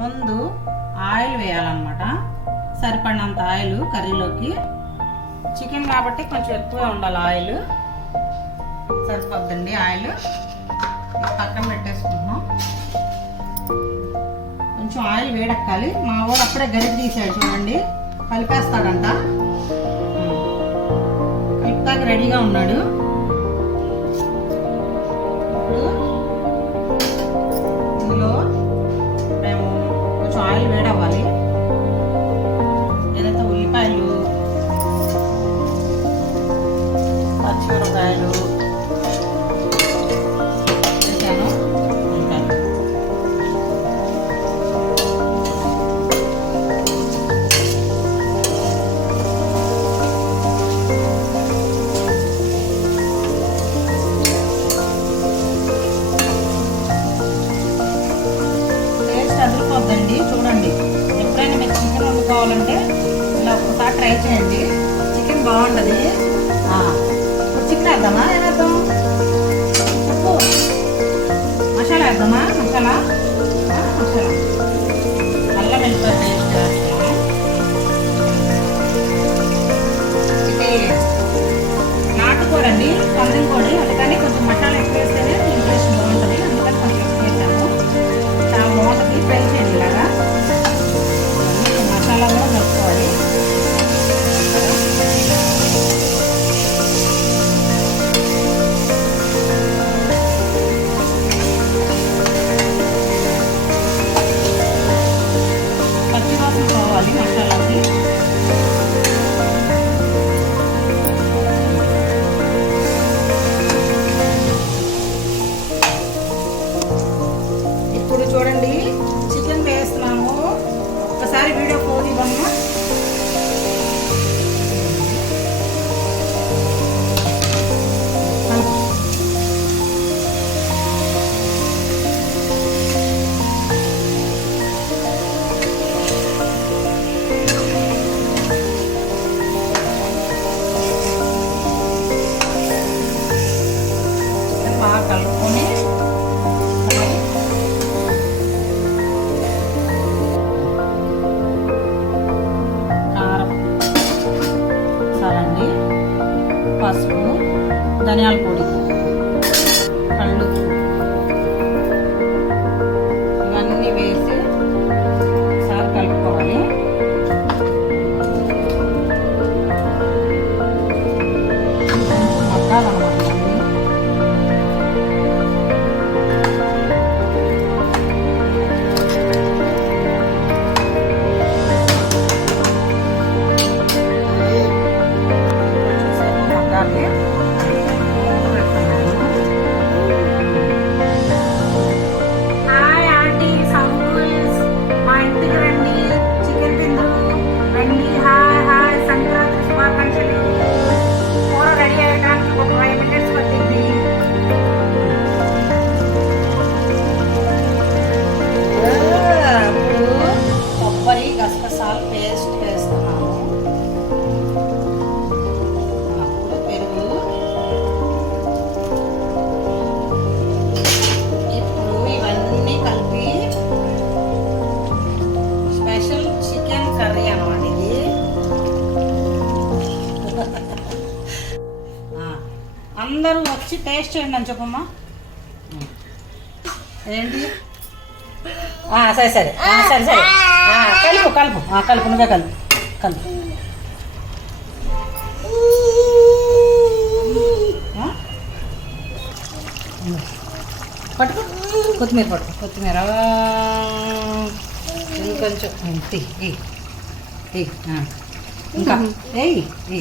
ముందు ఆయిల్ వేయాలన్నమాట. సరిపడినంత ఆయిల్ కర్రీలోకి. చికెన్ కాబట్టి కొంచెం ఎక్కువే ఉండాలి ఆయిల్. సరిపోద్దండి ఆయిల్. పక్కన పెట్టేసుకుంటున్నాం. కొంచెం ఆయిల్ వేడెక్కాలి. మా వాడు అప్పుడే గరిట తీసాడు చూడండి, కలిపేస్తాడంట. కలుపుతాకి రెడీగా ఉన్నాడు. ఇప్పుడు ఇందులో మేము కొంచెం ఆయిల్ వేడవ్వాలి. ఏదైతే ఉల్లిపాయలు, పచ్చిమిరపకాయలు వేసాను. అదిరిపోద్దండి. చూడండి, ఎప్పుడైనా మీకు చికెన్ వండుకోవాలంటే ఇలా ఒకసారి ట్రై చేయండి. చికెన్ బాగుంటుంది. ఇప్పుడు చికెన్ వేద్దామా? ఏమేద్దాం చెప్పు. మసాలా వేద్దామా? మసాలా అల్లం వెల్లిపాయ పేస్ట్ వేస్తాము. నాటుకోడండి, పందెం కోడి, అందుకని కొంచెం మసాలా ఎక్కువ వేస్తేనే టేస్ట్ బాగుంటుంది. అందుకని కొంచెం ఎక్కువ వేసాము. చాలా బాగుంటుంది. ఫ్రై చేయండి ఇలాగా. మసాలా కూడా కలుపుకోవాలి. పచ్చివాసన పోవాలి మసాలాకి. ఇప్పుడు చూడండి, చికెన్ వేస్తున్నాము. ఒకసారి వీడియో ఫోన్ ఇవ్వమ్మా. బాగా కలుపుకొని కారం, సరండి, పసుపు, ధనియాల పొడి, కళ్ళు ఇవన్నీ వేసి ఒకసారి కలుపుకోవాలి. మగ్గాలన్నమాట. హాయ్ ఆంటీ సంబూల్స్, మా ఇంటికి రండి. చికెన్ తిందురు రండి. హాయ్ హాయ్, సంక్రాంతి శుభాకాంక్షలు. కూర రెడీ అయ్యడానికి ఒక 5 minutes పట్టింది. ఇప్పుడు కొబ్బరి గసగసాలు పేస్ట్ వేస్తున్నాము. అప్పుడు పెరుగు. ఇప్పుడు ఇవన్నీ కలిపి స్పెషల్ చికెన్ కర్రీ అన్నమాట ఇది. అందరూ వచ్చి టేస్ట్ చేయండి అని చెప్పమ్మా. ఏంటి? సరే సరే సరే సరే కలుపు కలుపు కలుపు, నువ్వే కలుపు కలుపు. పట్టుకో, కొత్తిమీర పట్టుకో, కొత్తిమీర ఇంకొంచెం తీ. ఇంకా ఏయ్ తీ.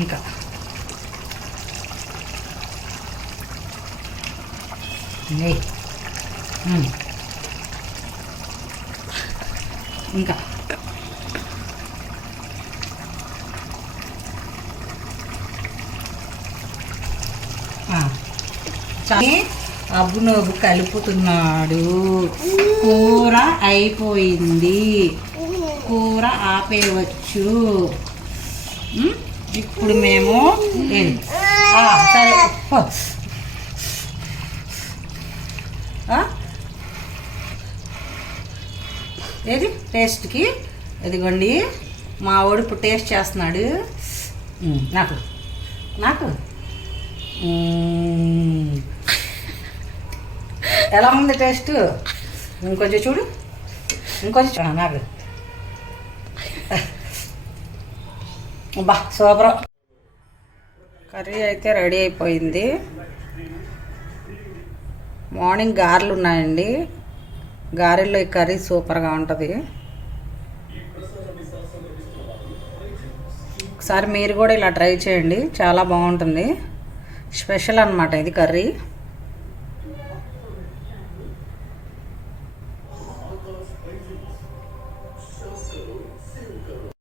ఇంకా ఇంకా అబ్బునోబు కలుపుతున్నాడు. కూర అయిపోయింది, కూర ఆపేయవచ్చు. ఇప్పుడు మేము సరే ఏది టేస్ట్కి ఇదిగోండి మా వాడు ఇప్పుడు టేస్ట్ చేస్తున్నాడు. నాకు నాకు ఎలా ఉంది టేస్ట్? ఇంకొంచెం చూడు, ఇంకొంచెం నాకు. బా సూపర్. కర్రీ అయితే రెడీ అయిపోయింది. మార్నింగ్ గారెలు ఉన్నాయండి. గారెల్లో ఈ కర్రీ సూపర్గా ఉంటుంది. ఒకసారి మీరు కూడా ఇలా ట్రై చేయండి, చాలా బాగుంటుంది. స్పెషల్ అన్నమాట ఇది కర్రీ.